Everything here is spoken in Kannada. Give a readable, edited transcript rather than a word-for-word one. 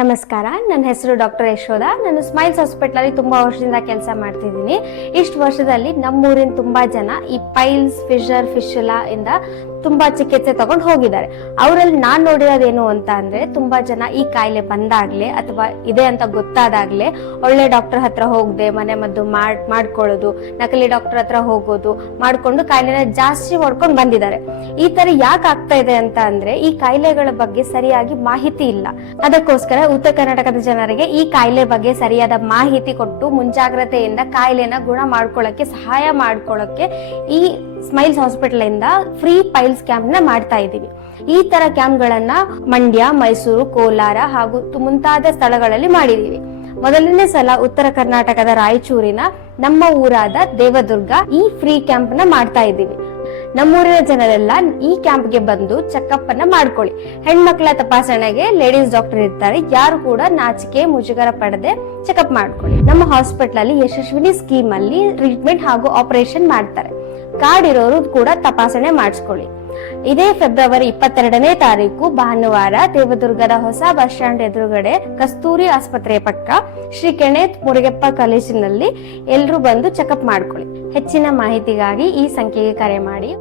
ನಮಸ್ಕಾರ, ನನ್ನ ಹೆಸರು ಡಾಕ್ಟರ್ ಯಶೋಧ. ನಾನು ಸ್ಮೈಲ್ಸ್ ಹಾಸ್ಪಿಟಲ್ ತುಂಬಾ ವರ್ಷದಿಂದ ಕೆಲಸ ಮಾಡ್ತಿದ್ದೀನಿ. ಇಷ್ಟು ವರ್ಷದಲ್ಲಿ ನಮ್ಮೂರಿನ ತುಂಬಾ ಜನ ಈ ಪೈಲ್ಸ್, ಫಿಶರ್, ಫಿಶುಲಾ ಇಂದ ತುಂಬಾ ಚಿಕಿತ್ಸೆ ತಗೊಂಡು ಹೋಗಿದ್ದಾರೆ. ಅವರಲ್ಲಿ ನಾನ್ ನೋಡಿರೋದೇನು ಅಂತ ಅಂದ್ರೆ, ತುಂಬಾ ಜನ ಈ ಕಾಯಿಲೆ ಬಂದಾಗ್ಲೇ ಅಥವಾ ಇದೆ ಅಂತ ಗೊತ್ತಾದಾಗ್ಲೇ ಒಳ್ಳೆ ಡಾಕ್ಟರ್ ಹತ್ರ ಹೋಗದೆ ಮನೆ ಮದ್ದು ಮಾಡ್ಕೊಳ್ಳೋದು, ನಕಲಿ ಡಾಕ್ಟರ್ ಹತ್ರ ಹೋಗೋದು ಮಾಡ್ಕೊಂಡು ಕಾಯಿಲೆನ ಜಾಸ್ತಿ ಮಾಡ್ಕೊಂಡು ಬಂದಿದ್ದಾರೆ. ಈ ತರ ಯಾಕೆ ಆಗ್ತಾ ಇದೆ ಅಂತ ಅಂದ್ರೆ, ಈ ಕಾಯಿಲೆಗಳ ಬಗ್ಗೆ ಸರಿಯಾಗಿ ಮಾಹಿತಿ ಇಲ್ಲ. ಅದಕ್ಕೋಸ್ಕರ ಉತ್ತರ ಕರ್ನಾಟಕದ ಜನರಿಗೆ ಈ ಕಾಯಿಲೆ ಬಗ್ಗೆ ಸರಿಯಾದ ಮಾಹಿತಿ ಕೊಟ್ಟು ಮುಂಜಾಗ್ರತೆಯಿಂದ ಕಾಯಿಲೆನ ಗುಣ ಮಾಡ್ಕೊಳ್ಳಕ್ಕೆ ಸಹಾಯ ಮಾಡ್ಕೊಳ್ಳಕ್ಕೆ ಈ ಸ್ಮೈಲ್ಸ್ ಹಾಸ್ಪಿಟಲ್ ಇಂದ ಫ್ರೀ ಪೈಲ್ಸ್ ಕ್ಯಾಂಪ್ ನ ಮಾಡ್ತಾ ಇದೀವಿ. ಈ ತರ ಕ್ಯಾಂಪ್ ಗಳನ್ನ ಮಂಡ್ಯ, ಮೈಸೂರು, ಕೋಲಾರ ಹಾಗೂ ಮುಂತಾದ ಸ್ಥಳಗಳಲ್ಲಿ ಮಾಡಿದೀವಿ. ಮೊದಲನೇ ಸಲ ಉತ್ತರ ಕರ್ನಾಟಕದ ರಾಯಚೂರಿನ ನಮ್ಮ ಊರಾದ ದೇವದುರ್ಗ ಈ ಫ್ರೀ ಕ್ಯಾಂಪ್ ನ ಮಾಡ್ತಾ ಇದ್ದೀವಿ. ನಮ್ಮೂರಿನ ಜನರೆಲ್ಲ ಈ ಕ್ಯಾಂಪ್ಗೆ ಬಂದು ಚೆಕಪ್ ಅನ್ನ ಮಾಡ್ಕೊಳ್ಳಿ. ಹೆಣ್ಮಕ್ಳ ತಪಾಸಣೆಗೆ ಲೇಡೀಸ್ ಡಾಕ್ಟರ್ ಇರ್ತಾರೆ. ಯಾರು ಕೂಡ ನಾಚಿಕೆ ಮುಜುಗರ ಪಡದೆ ಚೆಕಪ್ ಮಾಡ್ಕೊಳ್ಳಿ. ನಮ್ಮ ಹಾಸ್ಪಿಟಲ್ ಅಲ್ಲಿ ಯಶಸ್ವಿನಿ ಸ್ಕೀಮ್ ಅಲ್ಲಿ ಟ್ರೀಟ್ಮೆಂಟ್ ಹಾಗೂ ಆಪರೇಷನ್ ಮಾಡ್ತಾರೆ. ಕಾರ್ಡ್ ಇರೋರು ಕೂಡ ತಪಾಸಣೆ ಮಾಡಿಸ್ಕೊಳ್ಳಿ. ಇದೇ ಫೆಬ್ರವರಿ 22ನೇ ತಾರೀಕು ಭಾನುವಾರ ದೇವದುರ್ಗದ ಹೊಸ ಬಸ್ ಸ್ಟ್ಯಾಂಡ್ ಎದುರುಗಡೆ ಕಸ್ತೂರಿ ಆಸ್ಪತ್ರೆ ಪಕ್ಕ ಶ್ರೀ ಕೆಣೇತ್ ಮುರುಗಪ್ಪ ಕಾಲೇಜಿನಲ್ಲಿ ಎಲ್ಲರೂ ಬಂದು ಚೆಕಪ್ ಮಾಡ್ಕೊಳ್ಳಿ. ಹೆಚ್ಚಿನ ಮಾಹಿತಿಗಾಗಿ ಈ ಸಂಖ್ಯೆಗೆ ಕರೆ ಮಾಡಿ.